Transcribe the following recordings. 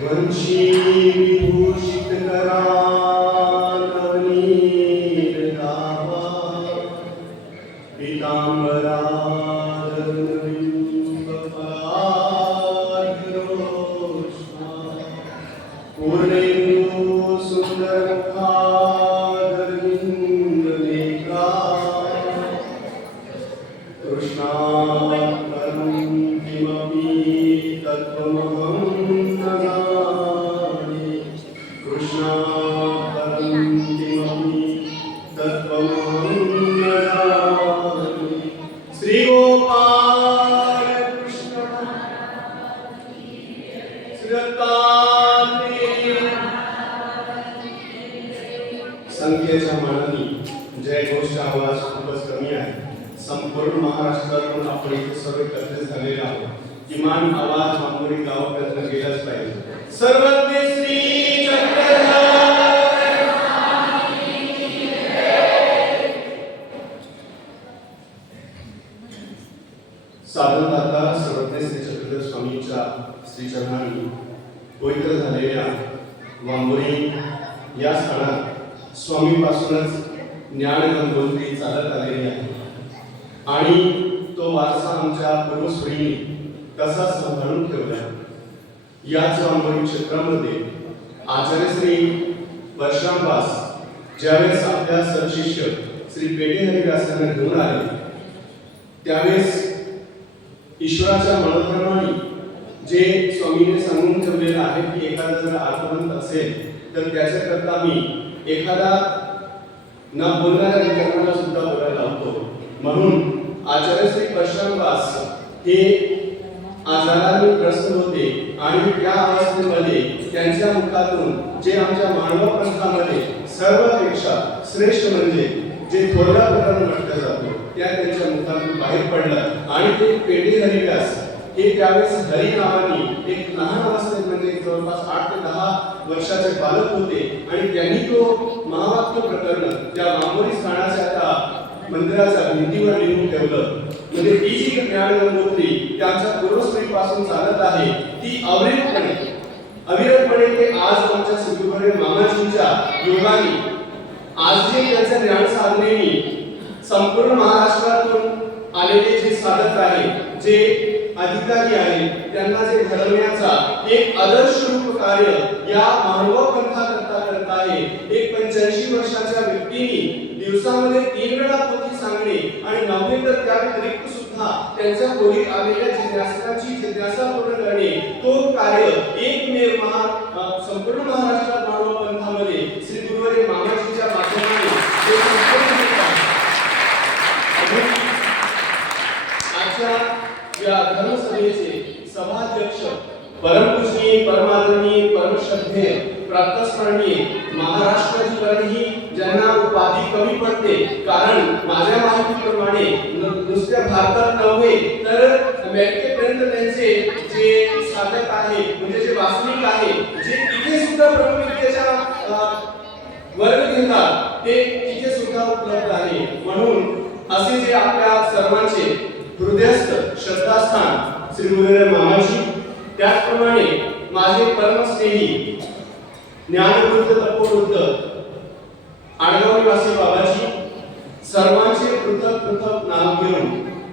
वंशी विभूषित करा नवनीत गावा पीतांबरा धर्मबिंब फलाधरोष्मा पूर्णेन्दु सुंदर मुखाधरविंद नेत्रा कृष्णात्परं किमपि तत्त्वमहं न जाने कृष्णात्परं किमपि तत्त्वमहं न जाने श्री गोपाल कृष्ण संख्येच्या मानाने जय घोषचा आवाज खूपच कमी आहे. संपूर्ण महाराष्ट्रातून आपण इथे सर्व एकत्रित झालेले आहोत. किमान आवाज मामुरी गावापर्यंत गेलाच पाहिजे. सर्वज्ञ श्री चक्रधर साधनदाता सर्वज्ञ श्री चक्रधर स्वामींच्या श्रीचरणांनी पवित्र झालेल्या वांबोरी या स्थळात स्वामींपासूनच ज्ञान गंगोत्री चालत आलेली आहे आणि तो वारसा आमच्या पूर्वसुरींनी तसाच सांभाळून ठेवला. याच वांबोरी क्षेत्रामध्ये आचार्य श्री परशुरामदास ज्यावेळेस आपल्या सरशिष्य श्री पेढे हरिदासांना घेऊन आले त्यावेळेस ईश्वराच्या मनोधर्माने जे स्वामीने सांगून ठेवलेलं आहे की एखादा जर आत्मवंत असेल तर त्याच्याकरता मी एखादा न बोलणाऱ्या विद्यार्थ्यांना सुद्धा बोलायला लावतो. म्हणून आचार्य श्री परशुरामदास हे आजाराने ग्रस्त होते आणि त्या अवस्थेमध्ये त्यांच्या मुखातून जे आमच्या मानव पंथामध्ये सर्वापेक्षा श्रेष्ठ म्हणजे जे थोरला प्रकरण म्हटलं जातो त्या त्यांच्या मुखातून बाहेर पडलं आणि ते पेढे हरिदास हे त्यावेळेस हरी नावाने एक लहान अवस्थेत म्हणजे जवळपास 8 ते 10 वर्षाचे बालक होते आणि त्यांनी तो महावाक्य प्रकरण त्या वांबोरी स्थानाच्या त्या मंदिराच्या भिंतीवर लिहून ठेवलं. म्हणजे ती जी ज्ञानगंगोत्री त्यांच्या पूर्वस्मृतीपासून चालत आहे ती अविरतपणे ते आज आमच्या श्रीगुरुदेव मामाजींच्या योगाने आज जे त्यांच्या ज्ञान साधनेने संपूर्ण महाराष्ट्रातून आलेले जे साधक आहे जे अधिकारी आहेत त्यांना जे घडवण्याचा एक आदर्श रूप कार्य या मानव पंथा करता आहे. एक 85 वर्षाच्या व्यक्तीने दिवसामध्ये 3 वेळा पोथी सांगणे आणि नव्हेंबर त्या व्यतिरिक्त सुद्धा त्यांच्या पोरीत आलेल्या जिज्ञासाची जिज्ञासा पूर्ण करणे तो कार्य एकमेव संपूर्ण महाराष्ट्रात मानव पंथामध्ये श्री गुरुदेव मामाजींच्या माध्यमाने हे संपूर्ण आजच्या या धर्मसभेचे सभाध्यक्ष परमपूजनीय परमादरणीय परमश्रद्धेय प्रातस्मरणीय महाराष्ट्राधिपती ज्यांना उपाधी कमी पडते कारण माझ्या माहितीप्रमाणे नुसत्या भारतात नव्हे तर अमेरिकेपर्यंत त्यांचे जे साधक आहे म्हणजे जे वासनिक आहे जे तिथे सुद्धा ब्रह्मविद्येच्या वर्ग घेतात ते तिथे सुद्धा उपलब्ध आहे. म्हणून असे जे आपल्या सर्वांचे हृदयस्थ श्रद्धास्थान श्री गुरुदेव मामाजी त्याचप्रमाणे माझे परमस्नेही ज्ञानवृद्ध तपोवृद्ध आडगाव निवासी बाबाजी सर्वांचे पृथक पृथक नाव घेऊन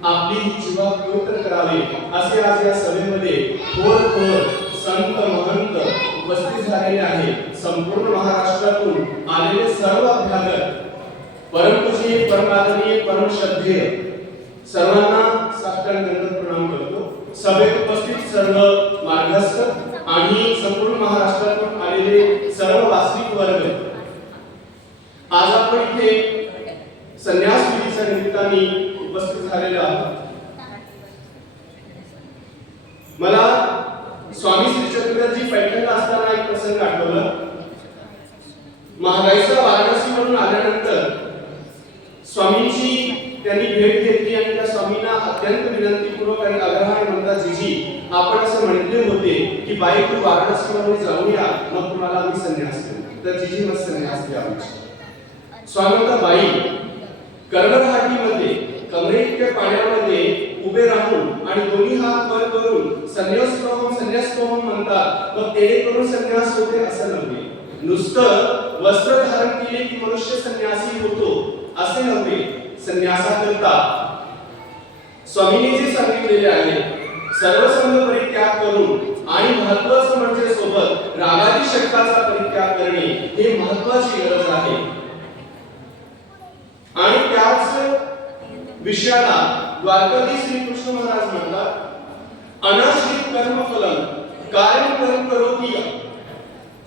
आपली जीवा पवित्र करावे असे आज या सभेमध्ये थोर संत महंत उपस्थित झालेले आहे. संपूर्ण महाराष्ट्रातून आलेले सर्व अभ्यागत परमपूजनीय परमादरणीय परमश्रद्धेय सर्वांना साष्टांग दंडवत प्रणाम करतो. सभेत उपस्थित सर्व मार्गस्थ आणि संपूर्ण महाराष्ट्रातून आलेले सर्व वास्तविक वर्ग आज आपण इथे संन्यास विधीच्या निमित्ताने उपस्थित झालेले आहोत. मला स्वामी श्री चक्रधरजी पैठणला असताना एक प्रसंग आठवला. महागाईचा वाराणसी म्हणून आल्यानंतर स्वामींची त्यांनी भेट घेतली आणि त्या स्वामींना अत्यंत विनंतीपूर्वक आणि आग्रहाने म्हणतात जीजी आपण असं म्हटले होते की बाई तू वाराणसीमध्ये जाऊन या मग तुम्हाला आम्ही संन्यास देऊ. तर जीजी मग संन्यास द्यावा. स्वागत बाई कर्णघाटीमध्ये कमरेइतक्या पाण्यामध्ये उभे राहून आणि दोन्ही हात वर करून म्हणून म्हणतात, मग तेणे करून संन्यास होते असं नव्हे. नुसतं वस्त्र धारण केले की मनुष्य संन्यासी होतो असे नव्हे. संन्यासाकरता स्वामींनी जे सांगितलेले आहे, सर्वसंग परित्याग करून आणि महत्त्वाचं म्हणजे सोबत रागादी षटकाचा परित्याग करणे हे महत्त्वाची गरज आहे. आणि त्याच विषयाला द्वारकाधीश श्री कृष्ण महाराज म्हणतात, अनाश्रित कर्म फलम कार्यम कर्म करोति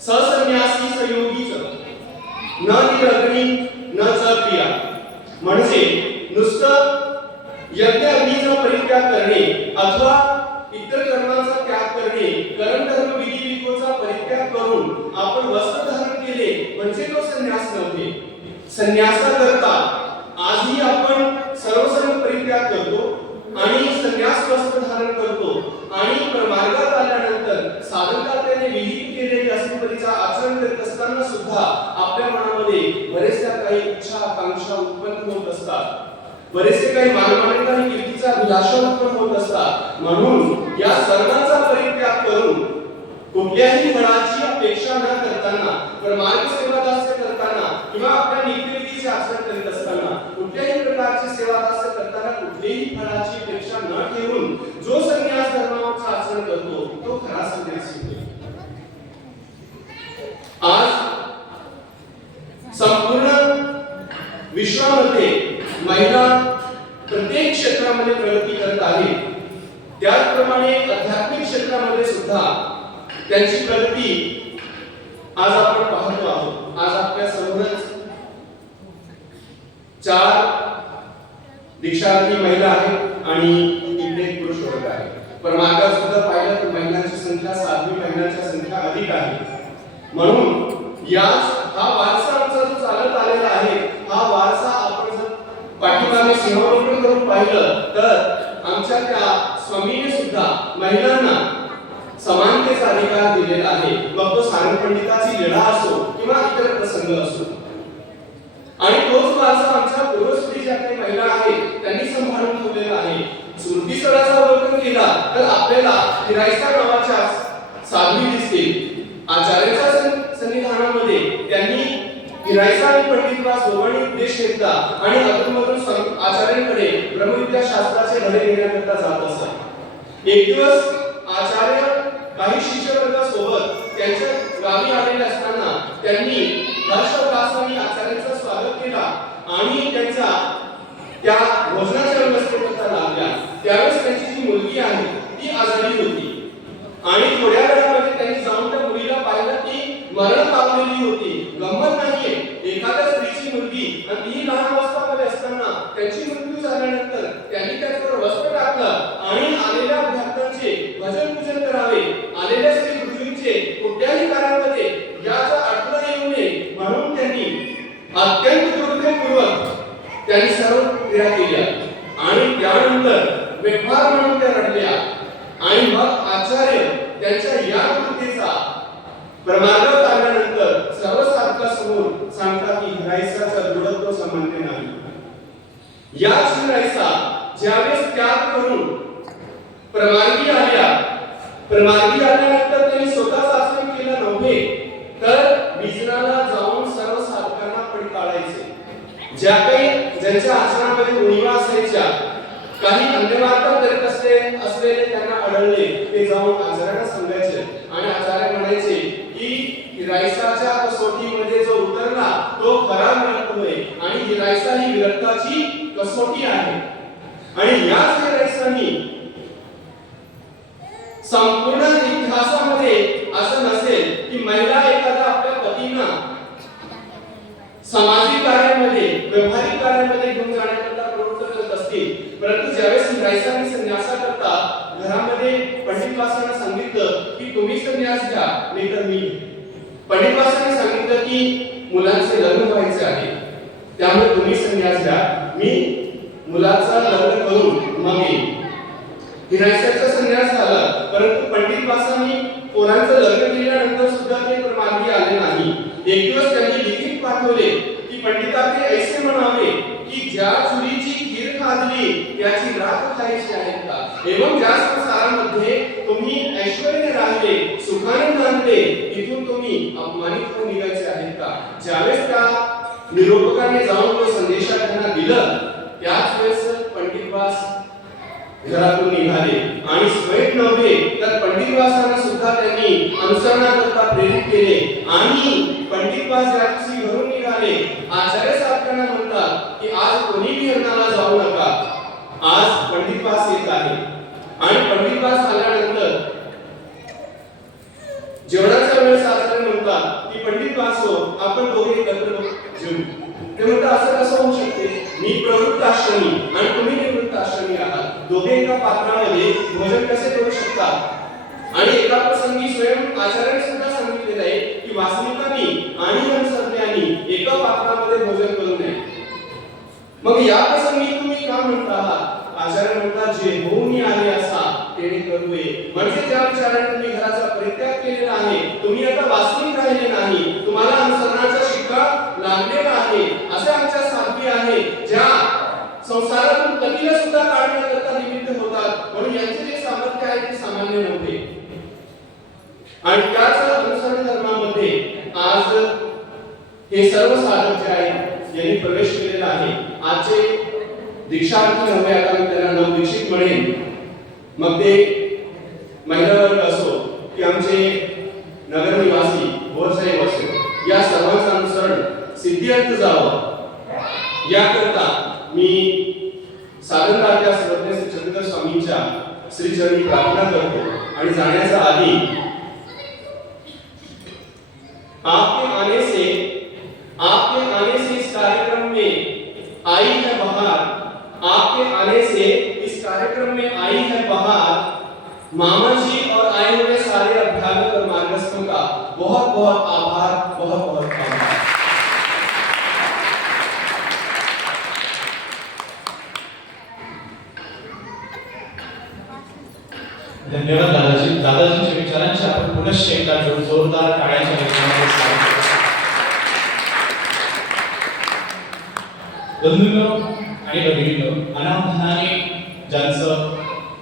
ससन्यासी सयोगीच न निरग्नी न च क्रिया. म्हणजे नुसतं यज्ञ अग्नीचा परित्याग करणे अथवा इतर कर्मांचा त्याग करणे, कर्म धर्म विधी विधीचा परित्याग करून आपण वस्त्र धारण केले म्हणजे तो संन्यास नव्हे. संन्यासाकरता आजही आपण सर्वसर्व परित्याग करतो आणि संन्यास वस्त्र धारण करतो आणि मार्गात आल्यानंतर साधकात्याने विहित केलेले अस्मिपदीचा आचरण करीत असताना सुद्धा आपल्या मनामध्ये बरेचशा काही इच्छा आकांक्षा उत्पन्न होत असतात, बरेचसे काही मानमान्यता आणि कीर्तीचा अभिलाषा उत्पन्न होत असतात. म्हणून या सर्वांचा परित्याग करून कुठल्याही फळाची अपेक्षा न करताना, परमार्ग सेवादास्य करताना किंवा आपल्या नित्यविधीचे आचरण करीत असताना, कुठल्याही प्रकारची सेवादास्य करताना कुठलीही फळाची अपेक्षा न ठेवून जो संन्यास धर्माचं आचरण करतो तो खरा संन्यासी होय. आज संपूर्ण विश्वामध्ये महिला प्रत्येक क्षेत्रामध्ये प्रगती करत आहे. त्याचप्रमाणे आध्यात्मिक क्षेत्रामध्ये सुद्धा त्यांची प्रगती आज आपण पाहतो आहोत. आज आपल्या समोरच 4 दीक्षार्थी महिला आहेत आणि इकडे पुरुष वर्ग आहे. पण मागास सुद्धा पाहिलं तर महिलांची संख्या साध्वी महिलांच्या संख्या अधिक आहे. म्हणून याच हा वारसा आमचा जो चालत आलेला आहे, हा वारसा आपण जर पाठीमागे सिंहावलोकन करून पाहिलं तर आमच्या त्या स्वामीने सुद्धा महिलांना समानतेचा अधिकार दिलेला आहे. मग तो सारंग पंडिताची लीळा असो किंवा इतर प्रसंग असो. आणि तोच वारसा आमच्या पूर्वस्त्री ज्या काही महिला आहेत त्यांनी सांभाळून ठेवलेला आहे. स्मृतीस्थळाचा अवलोकन केला तर आपल्याला हिराईसा नावाच्या साध्वी दिसतील. आचार्याच्या सन्निधानामध्ये त्यांनी हिराईसा आणि पंडितवास दोघांनी उपदेश घेतला आणि अधूनमधून आचार्यांकडे ब्रह्मविद्या शास्त्राचे धडे घेण्याकरता जात असत. एक दिवस आचार्य काही शिष्यवर्गासोबत त्यांच्या गावी आलेले असताना त्यांनी हर्षोल्लासाने आचार्यांचं स्वागत केला आणि त्यांचा त्या भोजनाच्या व्यवस्थेकरता लागल्या. त्यावेळेस त्यांची जी मुलगी आहे ती आजारी होती आणि थोड्या वेळामध्ये त्यांनी जाऊन त्या मुलीला पाहिलं, ती मरण पावलेली होती. गंमत नाहीये, एखाद्या स्त्रीची मुलगी आणि ती लहान अवस्थेमध्ये असताना त्यांची मृत्यू झाल्यानंतर त्यांनी त्याच्यावर वस्त्र टाकलं आणि आलेल्या भक्तांचे भजन पूजन करावे, आलेल्या श्री गुरुजींचे कुठल्याही कार्यामध्ये याचा अडथळा येऊ नये म्हणून त्यांनी अत्यंत कृतज्ञतापूर्वक त्यांनी सर्व क्रिया केल्या आणि त्यानंतर व्यवहार म्हणून त्या रडल्या. आणि मग आचार्य त्यांच्या या कृतीचा प्रमाणात आल्यानंतर सर्व साधकांसमोर सांगतात की हिराईसाचा दृढत्व सामान्य नाही. याच हिराईसा ज्यावेळेस त्याग करून प्रमार्गी आल्यानंतर त्यांनी स्वतःच आचरण केलं नव्हे तर विजनाला जाऊन सर्व साधकांना पडताळायचे. ज्या काही ज्यांच्या आचरणामध्ये उणिवा असायच्या, काही अन्यवार्ता करीत असलेले त्यांना आढळले, ते जाऊन आचार्यांना सांगायचे आणि आचार्य म्हणायचे की हिराईसाच्या कसोटीमध्ये जो उतरला तो खरा विरक्त होय आणि हिराईसा ही विरक्ताची कसोटी आहे. आणि याच हिराईसानी संपूर्ण इतिहासामध्ये असं नसेल की महिला एखाद्या आपल्या पतींना सामाजिक कार्यामध्ये व्यवहारिक कार्यामध्ये घेऊन जाण्याकरता प्रवृत्त करत असतील, परंतु ज्यावेळेस हिराईसाने संन्यासाकरता घरामध्ये पंडितवासांना सांगितलं की तुम्ही संन्यास घ्या नाहीतर मी. पंडितवासांनी सांगितलं की मुलांचे लग्न व्हायचे आहे त्यामुळे तुम्ही संन्यास घ्या, मी मुलाचा लग्न करून मग येईन. हिराईसाचा संन्यास झाला, परंतु पंडितवासांनी पोरांचं लग्न केल्यानंतर सुद्धा ते मार्गी आले नाही. एक दिवस त्यांनी लिखित पाठवले की पंडितांनी ऐसे म्हणावे की ज्या चुलीची खीर खाल्ली त्याची राख खायची आहे का, एवं ज्या संसारामध्ये तुम्ही ऐश्वर्याने राहिले, सुखाने नांदले, तिथून तुम्ही अपमानित होऊन निघायचे आहेत का? ज्यावेळेस त्या निरोपकाने जाऊन तो संदेशा त्यांना दिलं, त्याच वेळेस पंडितवास घरातून निघाले आणि स्वयं नव्हे तर पंडितवासांना सुद्धा त्यांनी अनुसरणाकरता प्रेरित केले आणि पंडितवास ज्या दिवशी घरून निघाले, आचार्य साहेब त्यांना म्हणतात की आज कोणी विहरणाला जाऊ नका, आज पंडितवास येत आहे. आणि पंडितवास आल्यानंतर जेवणाच्या वेळेस आचार्य म्हणतात की पंडितवास हो, आपण दोघे एकत्र जेवू. ते म्हणतात असं कसं होऊ शकते? मी प्रवृत्त आश्रमी आणि तुम्ही निवृत्त आश्रमी आहात, दोघे एका पात्रामध्ये भोजन कसे करू शकतात? आणि एका प्रसंगी स्वयं आचार्याने सुद्धा सांगितलेलं आहे की वासनिकांनी आणि मनसर्त्यांनी एका पात्रामध्ये भोजन करू नये. मग या प्रसंगी तुम्ही का म्हणता आहात? आचार्य म्हणतात जे होऊन आले असा तेने करूये. म्हणजे ज्या विचाराने तुम्ही घराचा परित्याग केलेला आहे, तुम्ही आता वासनिक राहिले नाही, तुम्हाला अनुसरणाचा शिक्का लागलेला आहे. असे आमच्या साथी आहे ज्या संसारातून पतीला सुद्धा काढण्याकरता निमित्त होतात, म्हणून यांचे जे सामर्थ्य आहे ते सामान्य नव्हे. आणि त्याच अनुसरण धर्मामध्ये आज हे सर्व साधक जे आहेत यांनी प्रवेश केलेला आहे. आजचे दीक्षार्थी नव्हे, आता मी त्यांना नवदीक्षित म्हणेन. मग ते महिला वर्ग असो की आमचे नगर निवासी बोरसाहेब असो, या सर्वांचं अनुसरण सिद्धिअर्थ जावं याकरता मी साधनकारत्या सर्वज्ञ श्री चंद्र स्वामींच्या श्रीचरणी प्रार्थना करतो. आणि जाण्याच्या आधी आपके आने से इस कार्यक्रम में आई है बहार, आपके आने से इस कार्यक्रम में आई है बहार. मामा जी और आए हुए सारे अभ्यागत और मार्गस्थों का बहुत बहुत आभार, बहुत बहुत आभार. धन्यवाद दादाजी. दादाजींच्या विचारांची आपण पुनश्च एकदा जोरदार टाळ्यांच्या गजरामध्ये स्वागत करू. बंधूंनो आणि भगिनींनो, अनामधनाने ज्यांचं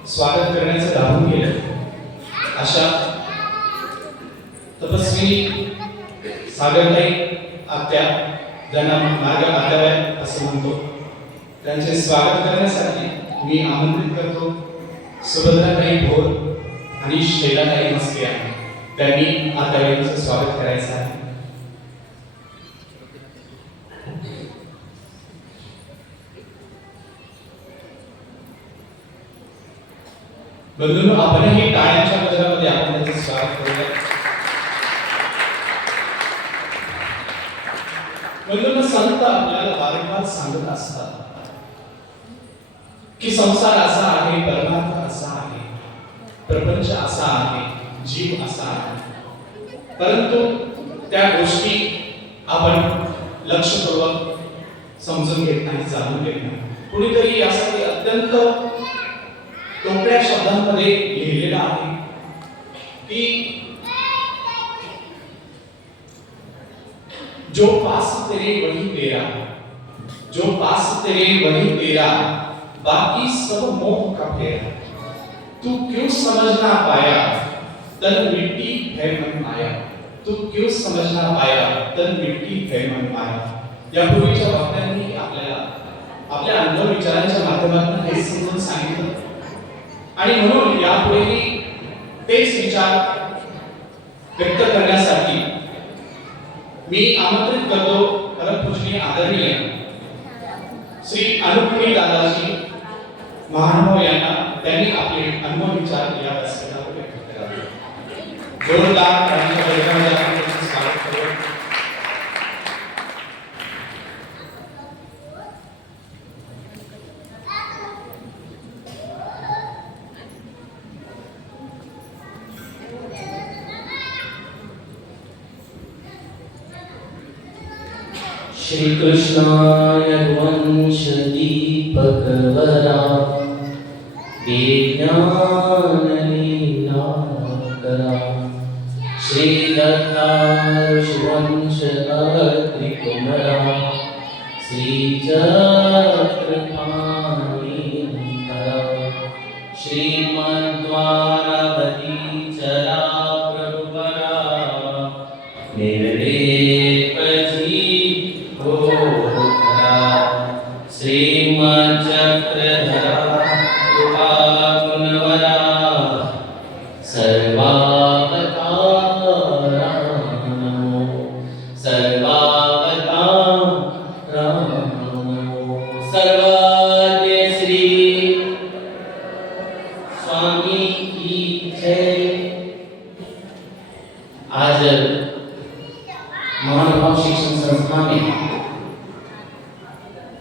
स्वागत करण्याचं धावून गेलं अशा तपस्वी सागरताई आत्या, ज्यांना मार्ग आत्याबाई असं म्हणतो, त्यांचे स्वागत करण्यासाठी मी आमंत्रित करतो सुभद्राताई भोर आणि शैलाताई मस्के. त्यांनी आत्याबाईंचं स्वागत करायचं आहे. बंधूंनो, आपणही टाळ्यांच्या गजरामध्ये आपण त्यांचं स्वागत करूया. बंधूंनो, संत आपल्याला वारंवार सांगत असतात की संसार असा आहे, परमार्थ असा आहे, प्रपंच असा आहे, जीव असा आहे. परंतु त्या गोष्टी आपण लक्षपूर्वक समजून घेत नाही, जाणून घेत नाही. कुणीतरी यासाठी अत्यंत टोपल्या शब्दांमध्ये लिहिलेलं आहे की जो पास तेरे वही तेरा, जो पास तेरे वही तेरा, बाकी सब मोह का फेरा. तू क्यों समझ ना पाया तन मिट्टी है मन माया, तू क्यों समझ ना पाया तन मिट्टी है मन माया. यापूर्वीच्या वक्त्यांनी आपल्याला आपल्या अनुभव विचारांच्या माध्यमातून हे समजून सांगितलं आणि म्हणून यापुढेही तेच विचार व्यक्त करण्यासाठी मी आमंत्रित करतो परमपूजनीय आदरणीय श्री अनुपुनी दादाजी महानुभाव यांना. त्यांनी आपले अनुभव विचार या व्यासपीठावर व्यक्त करावे. जोरदार टाळ्यांच्या गजरामध्ये आपण त्यांचं स्वागत करूया. श्री कृष्णाय वंश दीपकवरा विज्ञान लीलाकरा. श्री दत्ताश वंश त्रिकुमरा श्री चक्रपाणि. श्रीमद्वारावती चक्रधरा कृपा गुणवरा सर्वावतारा नमो सर्वावतारा नमो सर्वज्ञ श्री स्वामी की जय। आज महानुभाव शिक्षण संस्था में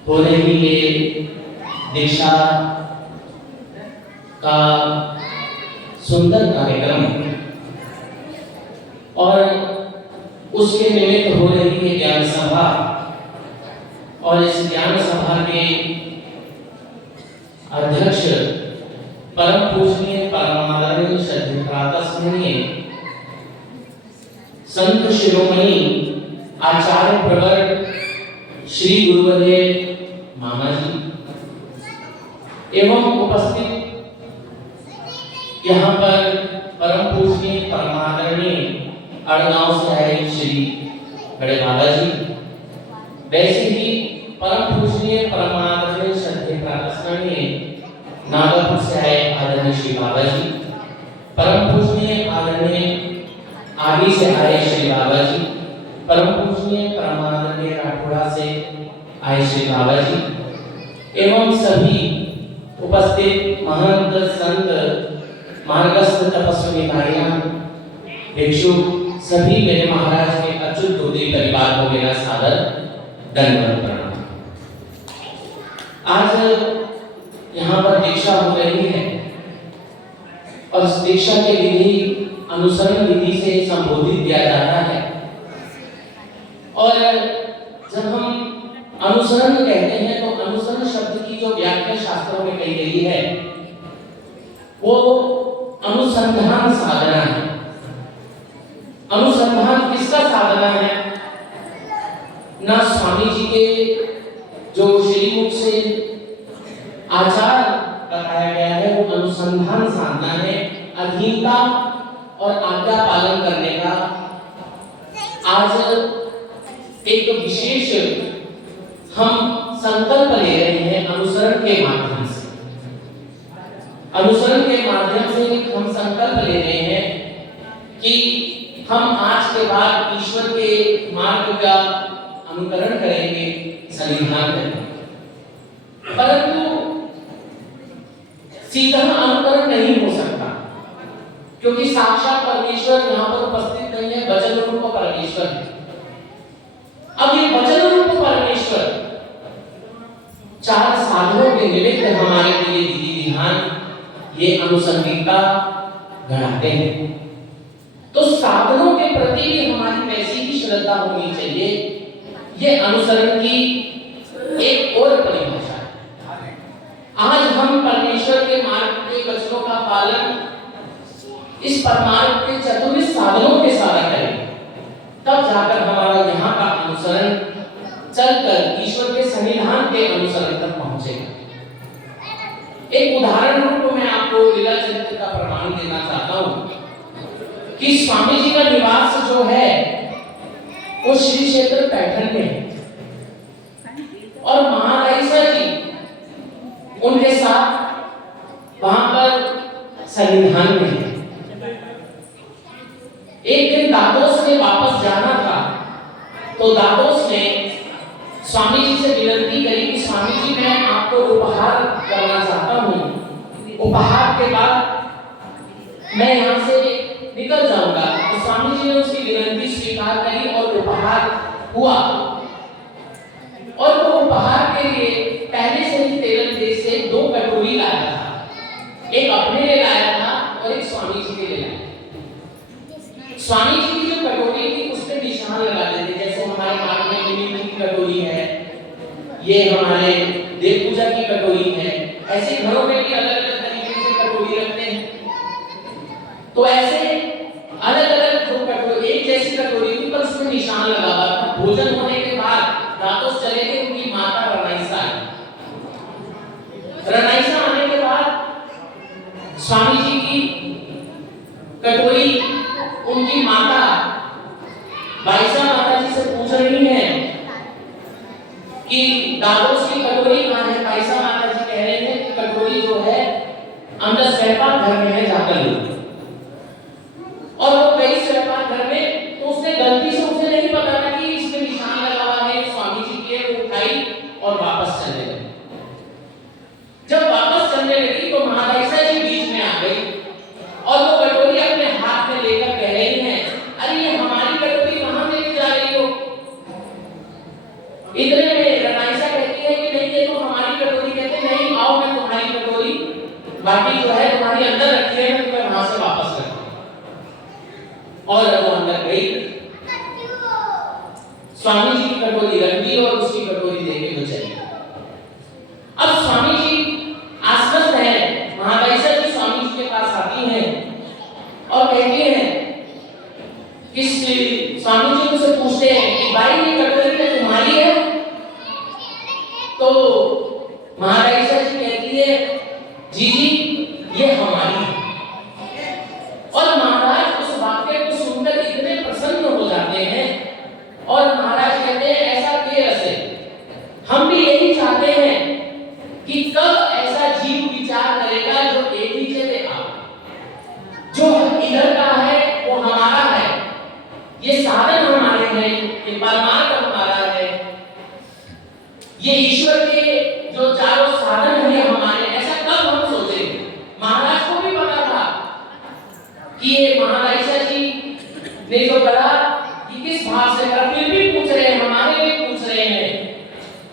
हो रही ये दीक्षा का सुंदर कार्यक्रम और उसके निमित्त हो रही है ज्ञान सभा और इस ज्ञान सभा के अध्यक्ष परम पूजनीय परमादरणीय श्रद्धाता स्मरणीय संत शिरोमणि आचार्य प्रवर श्री गुरुदेव मामा जी एवं उपस्थित यहाँ पर परम पूजनीय परमादरणीय अड़गांव से आए श्री बड़े बाबा जी, वैसे ही परम पूजनीय परमादरणीय श्रद्धेय नागपुर से आए आदरणीय श्री बाबा जी, परम पूजनीय आदरणीय आदि से आए श्री बाबा जी, परम पूजनीय परमादरणीय राठौड़ा से आए श्री बाबा जी एवं सभी उपस्थित महंत संत मार्गस्थ तपस्वी भाइयों भिक्षु सभी मेरे महाराज के अच्युत दोदी परिवार को मेरा सादर दंडवत प्रणाम। आज यहाँ पर दीक्षा हो रही है और इस दीक्षा के विधि अनुसरण विधि से संबोधित किया जाता है और जब हम अनुसरण कहते हैं तो अनुसरण शब्द की जो व्याख्या शास्त्रों में कही गई है वो अनुसंधान साधना है। अनुसंधान किसका साधना है? ना स्वामी जी के जो श्रीमुख से आचार बताया गया है वो अनुसंधान साधना है, अधीनता और आज्ञा पालन करने का। आज एक विशेष हम संकल्प ले रहे हैं अनुसरण के माध्यम से। अनुसरण के माध्यम से हम संकल्प ले रहे हैं कि हम आज के बाद ईश्वर के मार्ग का अनुकरण करेंगे, सन्निधान करेंगे। परंतु सीधा अनुकरण नहीं हो सकता क्योंकि साक्षात परमेश्वर यहाँ पर उपस्थित नहीं है, वचन रूप परमेश्वर है। अब ये वचन रूप परमेश्वर चार साधनों के निमित्त हमारे लिए विधि विधान ये अनुसंधिकता गढ़ाते हैं। तो साधनों के प्रति भी हमारी वैसी ही श्रद्धा होनी चाहिए। ये अनुसरण की एक और परिभाषा है। आज हम परमेश्वर के मार्ग के वचनों का पालन इस परमार्ग के चतुर्विध साधनों के साथ करें, तब जाकर हमारा यहाँ का अनुसरण चलकर ईश्वर के सन्निधान के अनुसरण तक पहुंचेगा। एक उदाहरण रूप में आपको लीला चरित्र का प्रमाण देना चाहता हूँ कि स्वामी जी का निवास जो है वो श्री क्षेत्र पैठण में है और महाराइसा जी उनके साथ वहां पर सन्निधान में है। एक दिन दादोस ने वापस जाना था तो दादोस ने स्वामी जी से विनती करी कि स्वामी जी मैं आपको उपहार करना चाहता हूँ, उपहार के बाद मैं यहाँ से निकल जाऊंगा। तो स्वामी जी ने उसकी विनती स्वीकार करी और उपहार हुआ। और वो उपहार के लिए पहले से ही तेरल देश से 2 कटोरी लाया था, एक अपने लिए लाया था और एक स्वामी जी के लिए लाया। स्वामी जी की जो कटोरी थी उस पे निशान लगा देते, जैसे हमारे हाथ में मिनी की कटोरी है, ये हमारे देव पूजा की कटोरी है, ऐसे घरों में भी अलग अलग तरीके से कटोरी रखते हैं। तो ऐसे अलग अलग दो कटोरी, एक जैसी कटोरी थी पर उसमें निशान लगा हुआ था। भोजन होने के बाद दादोस चले गए, उनकी माता रनाइसा आई। रनाइसा आने के बाद स्वामी जी की कटोरी उनकी माता बाईसा माता जी से पूछ रही है कि दादोस की कटोरी कहाँ है। बाईसा माता जी अंदर स्वयंपाक घर में है, जाकर लो। और वो गई स्वयंपाक घर में, तो उसने गलती से, उसे नहीं पता था कि इसमें निशान लगा हुआ है स्वामी जी के, वो उठाई और वापस चलने लगी। जब वापस चलने लगी तो महादायिशा जी बीच में आ गई और वो कटोरी अपने हाथ में लेकर कह रही हैं, अरे ये हमारी कटोरी कहां लेके जा रही हो? इतने में रनाइसा कहती है कि नहीं, ये तो हमारी कटोरी। कहते नहीं, आओ मैं तुम्हारी कटोरी, बाकी जो है तुम्हारी अंदर रखी है, मैं तुम्हें वहां से वापस कर दूं। और वो अंदर गई, स्वामी जी की कटोरी रख दी और उसकी कटोरी लेके वो चली। अब स्वामी जी आश्वस्त है, महादायिशा जी स्वामी जी के पास आती हैं और कहती हैं कि स्वामी जी मुझसे पूछते हैं कि भाई ये कटोरी क्या तुम्हारी है? तो महादायिशा जी कहती है, जी ये हमारी है। और महाराज उस वाक्य को सुनकर इतने प्रसन्न हो जाते हैं और महाराज कहते हैं, ऐसा कैसे? हम भी यही चाहते हैं कि कब ऐसा जीव विचार करेगा जो एक ही चले आओ, जो इधर का है वो हमारा है, ये साधन हमारे हैं, ये परमार्थ हमारा है, ये ईश्वर के जो चारों साधन हैं हमारे। ऐसा कब हम सोचेंगे? महाराज को भी पता था कि ये महादायिशा जी ने जो करा कि किस भाव से करा, फिर भी पूछ रहे हैं, हमारे लिए पूछ रहे हैं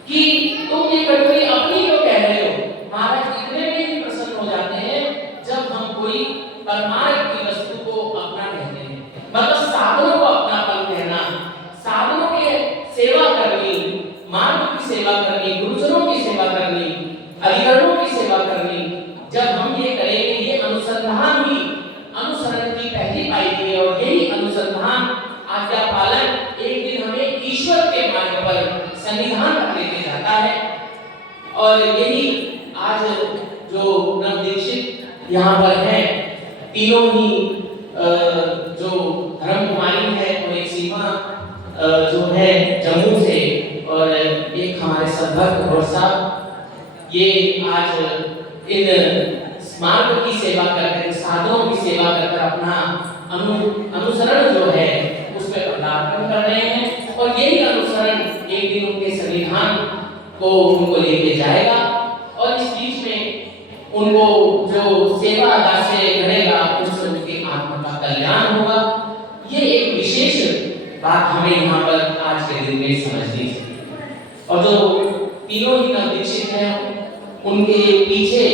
कि तुम ये कटोरी अपनी क्यों कह रहे हो? महाराज इतने में ही प्रसन्न हो जाते हैं जब हम कोई परमार्थ की वस्तु को अपना कहते हैं, मतलब साधनों को अपनापन कहना, साधनों की सेवा करनी, मार्ग की सेवा करनी, गुरुजनों की सेवा करनी, अधिकारियों की सेवा करनी। जब हम ये करेंगे, ये अनुसंधान ही अनुसरण की पहली पायरी है और यही अनुसंधान आज्ञा पालन एक दिन हमें ईश्वर के मार्ग पर सन्निधान तक लेके जाता है। और यही आज जो नवदीक्षित यहाँ पर है, तीनों ही जो धर्म कुमारी है और एक सीमा जो है जम्मू से और एक हमारे सद्भक्त गौर साहब, ये आज इन मार्ग की सेवा करके, साधनों की सेवा करके अपना अनुसरण जो है उस पर पदार्पण कर रहे हैं और यही अनुसरण एक दिन उनके संविधान को उनको लेके जाएगा और इस बीच में उनको जो सेवा दासे करेगा उससे उनके आत्मा का कल्याण होगा। ये एक विशेष बात हमें यहाँ पर आज के दिन में समझनी चाहिए। और जो तीनों ही नवदीक्षित हैं, उनके पीछे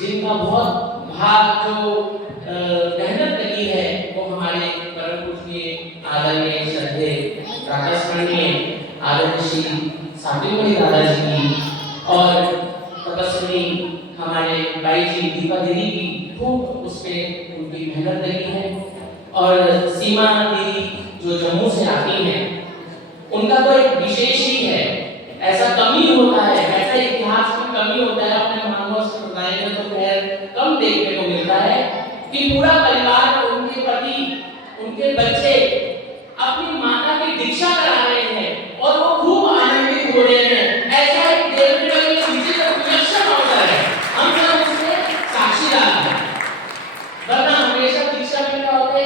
जिनका बहुत भाग जो मेहनत लगी है वो हमारे परम पूज्य आदरणीय श्रद्धे प्रातस्मरणीय आदरणीय श्री सातिमणि दादाजी की और तपस्वी हमारे बाई जी दीपा देवी की खूब उसमें उनकी मेहनत लगी है। और सीमा दीदी जो जम्मू से आती हैं, उनका तो एक विशेष ही है, ऐसा कमी होता है, ऐसा इतिहास में कमी होता है, अपने महानुभाव से बताए गए तो खैर कम देखने को मिलता है कि पूरा परिवार, उनके पति, उनके बच्चे अपनी माता की दीक्षा करा रहे हैं और वो खूब आनंदित हो रहे हैं। ऐसा एक देखने वाली विचित्र विलक्षण अवसर है, हम सब उसके साक्षीदार हैं। वरना हमेशा दीक्षा में क्या होता है,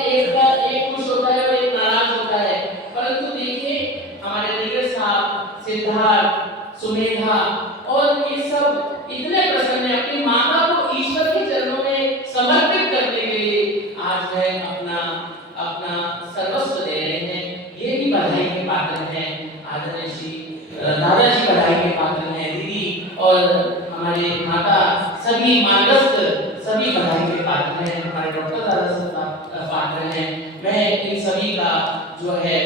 एक खुश होता है और एक नाराज होता है। परंतु देखिए हमारे नीरज साहब, सिद्धार्थ, सुमेधा और ये सब इतने प्रसन्न हैं, अपनी माता को ईश्वर के चरणों में समर्पित करने के लिए आज है अपना सर्वस्व दे रहे हैं। ये भी बधाई के पात्र हैं। आदरणीय श्री दादाजी बधाई के पात्र हैं, दीदी और हमारे माता सभी मार्गस्थ सभी बधाई के पात्र हैं, हमारे डॉक्टर दादा सब पात्र हैं। मैं इन सभी का जो है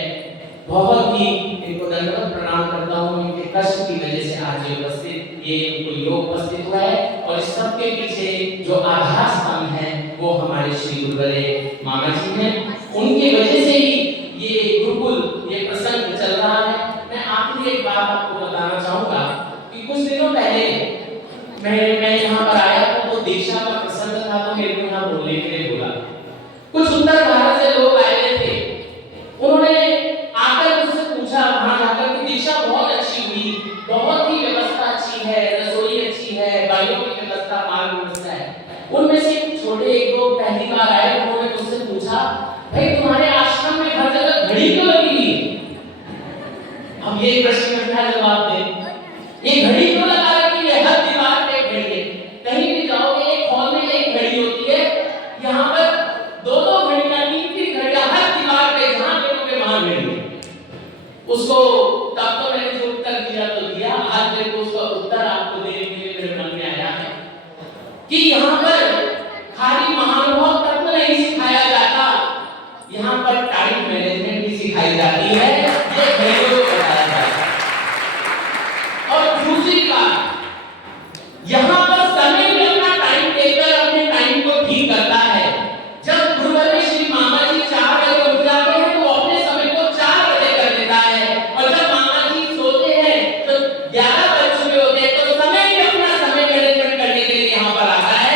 बहुत ही इनको दंडवत प्रणाम करता हूँ। इनके कष्ट की वजह से आज ये उपस्थित, ये इनको योग उपस्थित हुआ है और इस सब के पीछे जो आधार स्तंभ है वो हमारे श्री गुरुवरे मामा जी हैं। उनकी वजह से ही ये गुरुकुल, ये प्रसंग चल रहा है। मैं आखिरी एक बात आपको बताना चाहूँगा कि कुछ दिनों पहले मैं यहाँ पर आया तो दीक्षा का प्रसंग था, तो मेरे को यहाँ बोलने के लिए बोला। कुछ उत्तर भारत से लोग आए हुए थे, उन्होंने आकर मुझसे पूछा वहां जाकर कि दीक्षा बहुत अच्छी हुई, बहुत ही व्यवस्था अच्छी है, रसोई अच्छी है, बाइयों की व्यवस्था, मार्ग व्यवस्था है। उनमें से छोटे एक दो पहली बार आए, उन्होंने मुझसे पूछा, भाई तुम्हारे आश्रम में हर जगह घड़ी क्यों लगी हुई है? अब ये प्रश्न में क्या जवाब दें? ये घड़ी क्यों लगा रखी है? हर दीवार पे घड़ी है, कहीं भी जाओगे एक हॉल में एक घड़ी होती है, यहाँ पर दो दो घड़ियां, तीन घड़ियां, हर दीवार पे जहाँ देखोगे वहां घड़ी है। उसको तब तो मैंने जो उत्तर दिया तो दिया, आज मेरे को उसका उत्तर आपको देने के लिए मेरे मन में आया है कि यहाँ पर खाली महानुभव तत्व नहीं सिखाया जाता, यहाँ पर टाइम मैनेजमेंट भी सिखाई जाती है, ये घड़ियों को बताया जाता है। और दूसरी बात, यहाँ पर समय भी अपना टाइम देकर अपने टाइम को ठीक करता है। जब गुरुदेव श्री मामा जी 4 बजे उठ जाते हैं तो अपने समय को 4 बजे कर देता है, और जब मामा जी सोते हैं तो 11 बज चुके होते हैं, तो समय भी अपना समय मैनेजमेंट करने के लिए यहाँ पर आता है।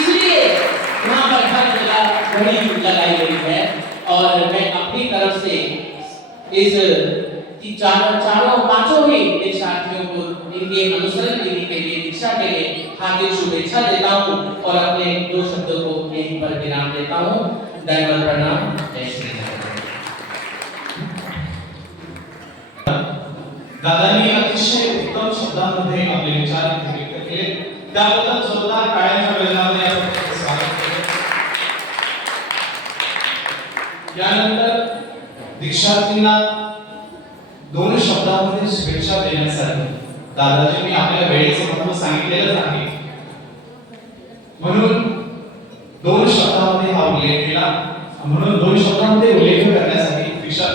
इसलिए यहाँ पर हर जगह घड़ी लगाई गई है, और मैं अपनी तरफ से इस चारों पांचों ही दीक्षार्थियों को इनके अनुसरण के लिए, दीक्षा के लिए हार्दिक शुभेच्छा देता हूँ, और अपने 2 शब्दों को यहीं पर विराम देता हूँ। दंडवत प्रणाम। जय श्री राम। दादांनी अतिशय उत्तम शब्दांमध्ये आपले विचार व्यक्त केले, त्याबद्दल जोरदार टाळ्यांच्या गजराने आपण स्वागत केले। यानंतर दीक्षार्थींना 2 शब्दांमध्ये शुभेच्छा देण्यासाठी दादाजींनी आपल्या वेळेचे महत्त्व सांगितलेलंच आहे, म्हणून 2 शब्दांमध्ये हा उल्लेख केला, म्हणून 2 शब्दांमध्ये उल्लेख करण्यासाठी दीक्षा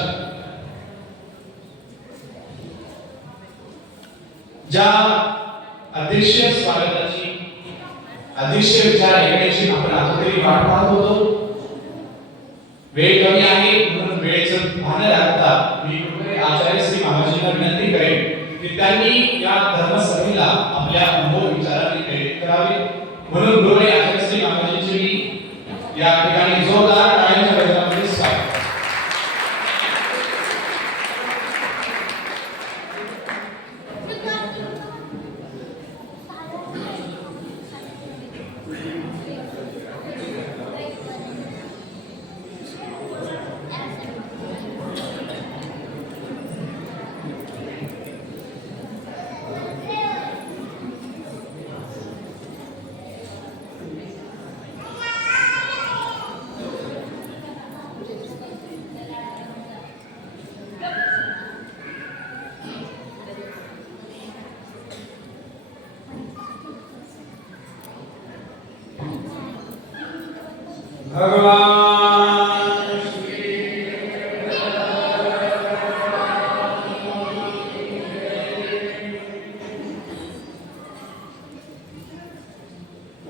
ज्या अदृश्य स्वागताची, अदृश्य विचार ऐकण्याची आपण आतुरतेने वाट पाहत होतो। वेळ कमी आहे म्हणून वेळेचं भान राखता मी कृपया आचार्य श्री मामाजींना विनंती करेन की त्यांनी या धर्मसभेला आपल्या अमोल विचारांनी प्रेरित करावे, म्हणून गुरुदेव आचार्य श्री मामाजींचे मी या ठिकाणी जोरदार टाळ्यांच्या गजरामध्ये स्वागत।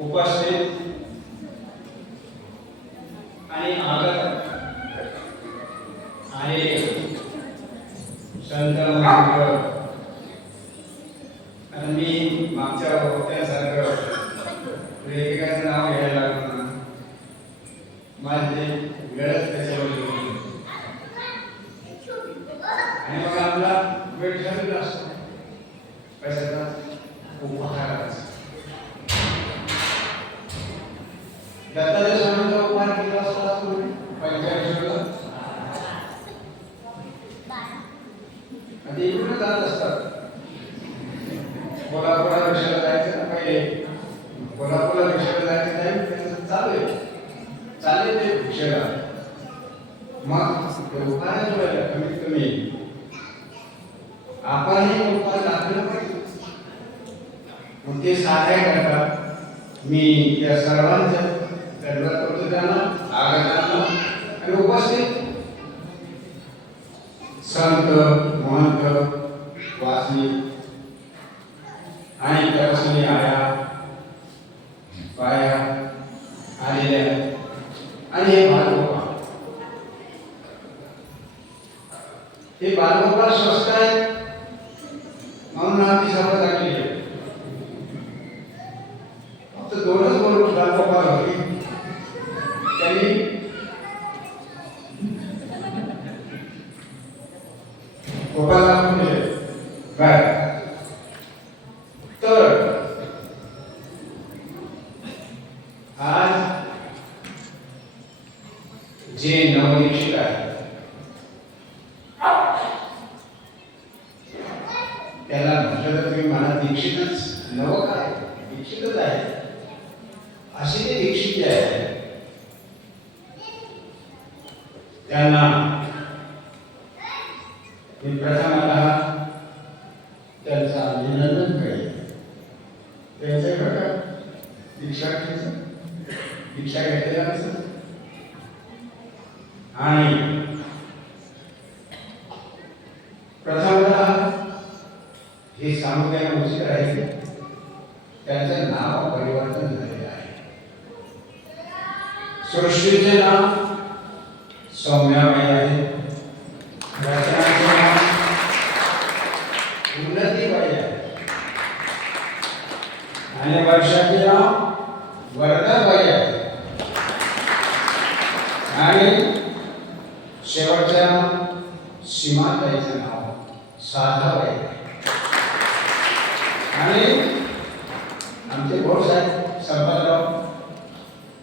उपस्थित आणि आगत आहे संत मित्र, आणि मी मागच्या वक्त्यासारखं वेगवेगळ्याचं नाव घ्यायला लागलो ना, माझे वेळच त्याच्यावर गेली, आणि मग आपला वेळ ठरलेला असतो कशाचा, उपहाराचा। दत्तात्रय स्वामींचा उपहार किती वाजता असतो? 45 आणि इकडून जात असतात। कोल्हापूरला रिक्षाला जायचं ना, पहिले कोल्हापूरला रिक्षाला जायचं टाइम त्यांचं चालू आहे, चालेल ते रिक्षाला, मग ते उपहाराच्या वेळेला कमीत कमी आपणही उपहार दाखवला पाहिजे। मग ते साध्या करतात। मी या सर्वांच्या धन्यवाद करतो त्यांना, आगतांना आणि उपस्थित संत, महंत, वासी आणि त्यापासून आया पाया आलेल्या आणि हे बालगोपाळ, हे बालगोपाळ स्वस्त आहे म्हणून आम्ही सभा लागली आहे। फक्त 2च बरोबर बालगोपाळ होते, त्यांनी गोपाल दाखवून दिले काय, तर आज जे नवनिश्चित आहे त्याला म्हटलं तर तुम्ही मला दीक्षितच नवं काय दीक्षितच आहे असे ते दीक्षित जे आहे त्यांना मी प्रथमतः त्यांचं अभिनंदन करेन. त्यांचे बघा दीक्षा घेतलेला आणि प्रथमतः हे सामुदायिक उचित आहे त्यांचं नाव परिवर्तन झालेलं आहे. सृष्टीचे नाव सौम्याबाई आहे, रचनाचे नाव उन्नतीबाई आहे आणि वर्षाचे नाव वरदाबाई आहे आणि शेवटच्या सीमाताईचं नाव साधाबाई आहे आणि आमचे भाऊ साहेब संपतराव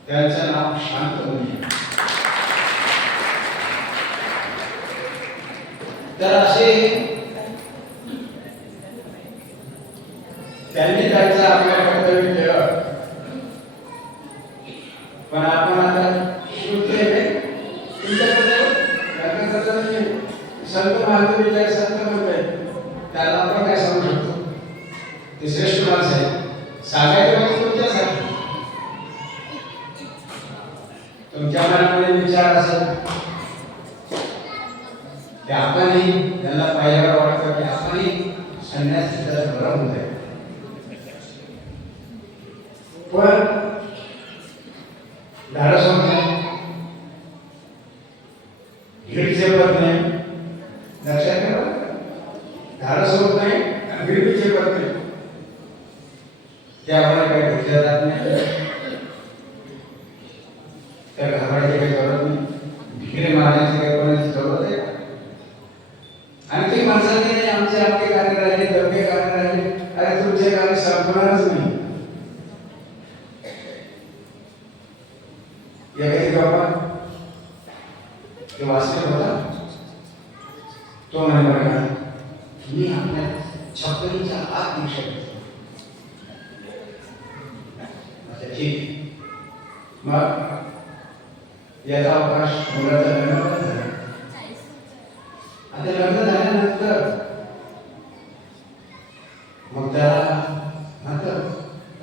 त्यांचं नाव शांतमुनी आहे. तर असे त्यांनी त्यांचं आपल्या कर्तव्य केलं पण आपण आता शुद्ध संत महादेव संत म्हणतोय त्याला आपण काय सांगू शकतो ते श्रेष्ठ माणसं आहे सांगायचं म्हणजे तुमच्यासाठी तुमच्या मनामध्ये विचार असेल की आपणही त्यांना पाहिल्यावर वाटतं की आपणही संन्यास बरं होत आहे पण धाडस होत नाही भीडचे पद नाही लक्षात ठेवा धाडस होत नाही भीडचे पद नाही त्यामुळे काही घेतल्या जात नाही त्या घाबरायची काही गरज नाही भीड मारण्याची काही कोणाची जरूरत आहे आणि ती माणसांनी नाही आमचे आपले कार्य राहिले दबके कार्य राहिले अरे तुमचे कार्य संपणारच नाही या काही बाबा ते वाचले होता तो म्हणे बघा मी आपल्या छपरीच्या आत दीक्षा घेतो अच्छा ठीक मग याचा अवकाश मुलाचा लग्न झाला आता लग्न झाल्यानंतर मग त्याला म्हणतं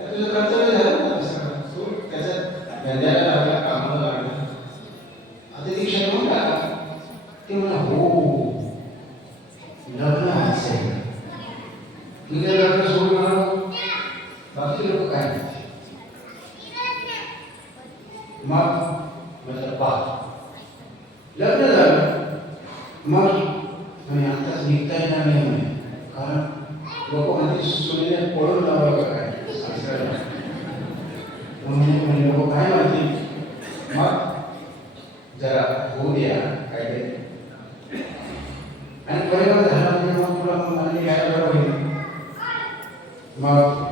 तुझं कर्तव्य झालं ना सगळं तू त्याच्यात धंद्याला लागला कामाला लागला आता दीक्षा घेऊन टाका ते म्हणा हो लग्न व्हायचंय तुझे लग्न सोडून मला बाकी लोक काय म्हणते मग म्हटलं पा लग्न झालं मग म्हणे आताच निघता येणार नाही म्हणे कारण लोक म्हणजे सुनेने पळून लावलं का काय सासऱ्याला म्हणे लोक काय म्हणतील मग जरा होऊ द्या काय ते आणि परिवार झाला म्हणजे मग तुला मला घ्यायला बरं होईल मग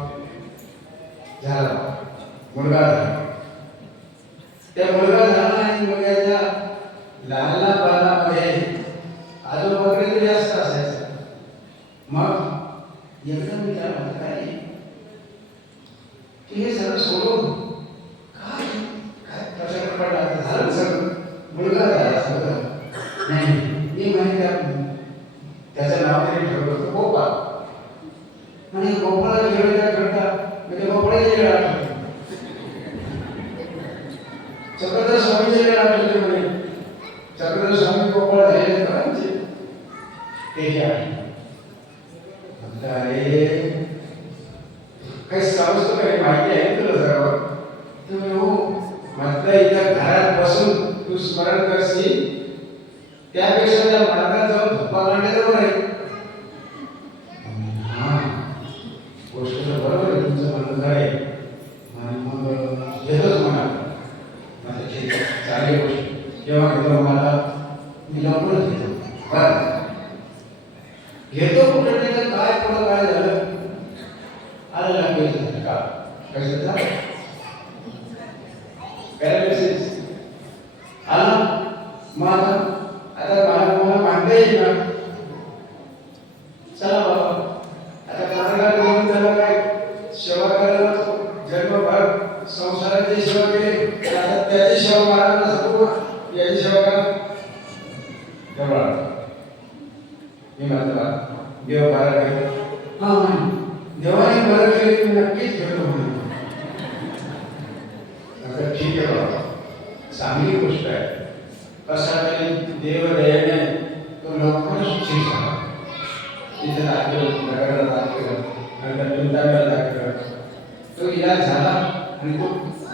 झाला मुलगा झाला त्या मुलगा झाला आणि मुलग्याच्या लहान बाळामध्ये आजोबा वगैरे जास्त असायचं मग एकदा मी त्याला म्हणत काय की हे सगळं सोडून काय काय प्रसंग पडला झालं सगळं मुलगा झाला सगळं नाही मी माहिती त्याचं नाव तरी ठेवलं होतं गोपाळ आणि गोपाळाला खेळता खेळता म्हणजे गोपाळाची वेळ आठवली चक्रधर स्वामीची वेळ आठवली म्हणे चक्रधर स्वामी गोपाळ झालेले करायचे ते अरे काही समजतो काही माहिती आहे तुला सर्व तुम्ही हो म्हटलं इथं घरात बसून तू स्मरण करशील त्यापेक्षा त्या मार्गात जाऊन धप्पा काढण्याचं बरं आहे हा गोष्ट तर बरोबर आहे तुमचं म्हणणं आहे आणि मग येतोच म्हणा माझं ठीक चांगली गोष्ट जेव्हा घेतो मला मी लवकरच घेतो बरं घेतो कुठं नाही तर काय पुढं काय झालं आलं लागेल का कसं झालं त्याची सेवा केली, आता त्याची सेवा महाराजांना सांगू, याची सेवा करा. तेवढा मी म्हणतो देव बरा केलं. हां, देवाने बरं केलं की नक्कीच घेतो म्हणून. आता ठीक आहे बाबा, चांगली गोष्ट आहे. कसा तरी देव दयाने तो लवकरच ठीक झाला. तिथे दाखवलं, नगरला दाखवलं, नंतर चिंतागडला दाखवलं. तो इलाज झाला आणि तो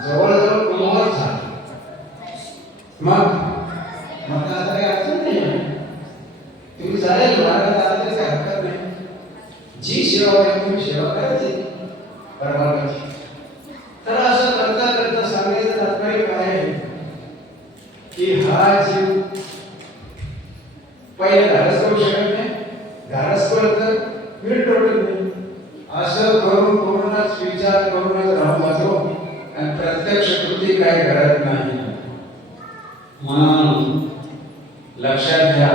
जवळजवळ पूर्णच झाला. मग आता काही अडचण नाही. तुम्ही चालेल महाराज आला तरी काही हरकत नाही. जी सेवा आहे तुम्ही सेवा करायची परमात्म्याची. तर असं करता करता सांगायचं तात्पर्य काय आहे की हा जीव पहिले धाडस करू शकत नाही, धाडस केलं तर वीट टोटत नाही. असं करून करूनच विचार करूनच राहून जातो आणि प्रत्यक्ष कृती काय करत नाही. म्हणून लक्षात घ्या,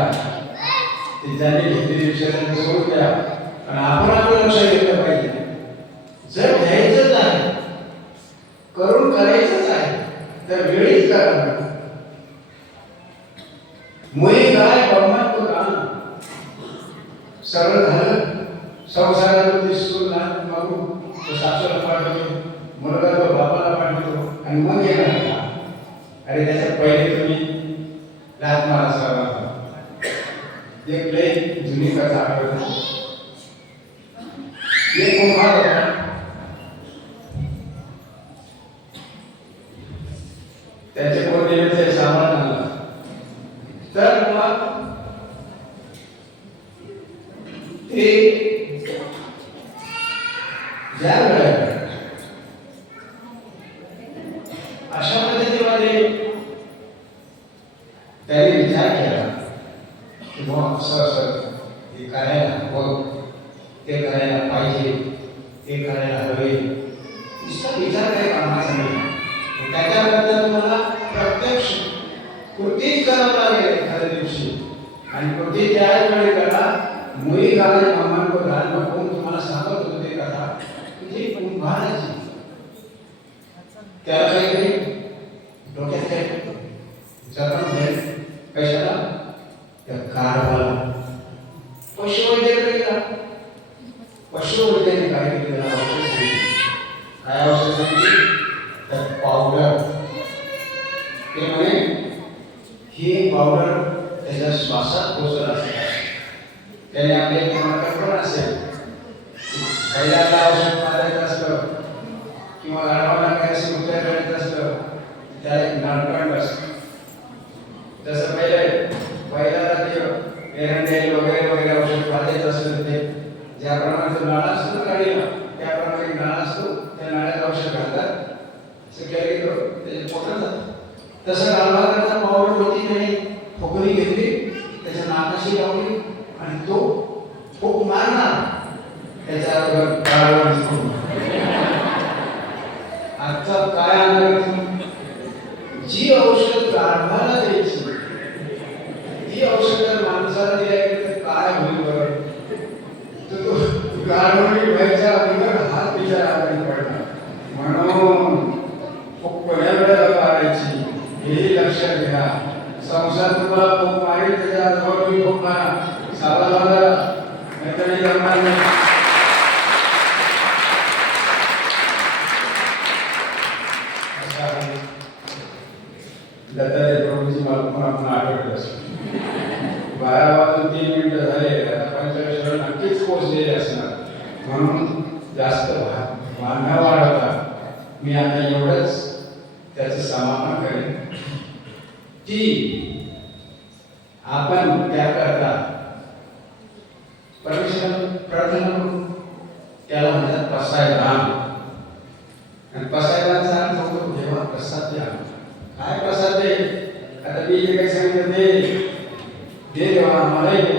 ते ज्यांनी घेतलेली विषयाला सोडून द्या आणि आपण आपलं लक्ष घेतलं पाहिजे. जर घ्यायचंच आहे, करून करायचंच आहे, तर वेळीच करा. मुळे काय ब्रह्मत्व गाणं सरळ झालं. संसारात दिसून लहान मागू तो सासूला पाठवतो, मुलगा तो बापाला पाठवतो आणि मग येणार. अरे त्याच्या पहिले तुम्ही लात मारा सर्वांना. एक लय जुनी कथा आठवते. एक कुंभार होता. त्याचे पौर्णिमेचे सामान आणलं. तर मग ते ज्या वेळेला अशा पद्धतीमध्ये त्याने विचार केला की मग असं हे करायला हवं, ते करायला पाहिजे, ते करायला हवे. नुसता विचार काय कामाचा नाही. त्याच्याबद्दल तुम्हाला प्रत्यक्ष कृतीच करावं लागेल एखाद्या दिवशी. आणि कृती त्याच वेळी करा. मुळी गाणे मामान को घाल नको तुम्हाला सांगत होतो ते कथा. ही कुंभाराची त्याला काहीतरी डोक्यात काय जखम झाली. कशाला? त्या कारभाला पशुवैद्याकडे गेला. पशुवैद्याने काय केलं? औषध सांगितलं. काय औषध सांगितलं? तर पावडर. ते म्हणे ही पावडर त्याच्या श्वासात पोचत असते. त्याने आपल्या तुम्हाला कल्पना असेल पहिल्यांदा औषध मारायचं असतं किंवा गाडवाला काही असे उपचार करायचं असतं, त्याला एक नाटकांड असतं. जसं पहिल्यांदा ते एरंडेल वगैरे वगैरे औषध मारायचं असतं, ते ज्याप्रमाणे नाळा असतो ना गाडीला, त्याप्रमाणे एक नाळा असतो, त्या नाळ्यात औषध घालतात. असं केलं की त्याच्या पोटात जातं. तसं गाडवाला पावडर होती, त्याने फुकणी घेतली, त्याच्या नाकाशी लावली आणि तो फूक मारणार. त्याच्यावर गाडवा दिसतो. आजचा काय अंदाज? जी औषध गाढवाला द्यायची ती औषध माणसाला दिली तर काय होईल बरं? तर तो गाढवणी व्हायच्या अगोदर हात बिचारा आजारी पडणार. म्हणून फूक कोण्या वेळेला मारायची हेही लक्षात घ्या. संसार तुम्हाला फूक मारेल, त्याच्या आजवर तुम्ही फूक मारा. सावधान राहा, नाहीतर जमणार नाही. दत्तात्रय प्रभूची मला आपण आठवत असतो. 12 वाजून 3 मिनिटं झाले, आता पंचवेश्वर नक्कीच पोहोचलेले असणार. म्हणून जास्त भान न वाढवता मी आता एवढंच त्याचं समापन करेन की आपण त्याकरता परमेश्वर प्रार्थना करू. त्याला म्हणतात पसायदान. आणि पसायदानचा अर्थ होतो देवा प्रसाद द्या. काय प्रसाद दे? आता मी जे काही सांगितलं ते दे देवा, आम्हालाही दे.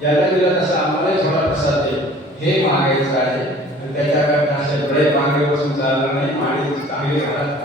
ज्याला दिला तसा आम्हालाही थोडा प्रसाद दे, हे मागायचं आहे. आणि त्याच्याकरता असे बडे मागे बसून चालणार नाही. मागे चांगले घरात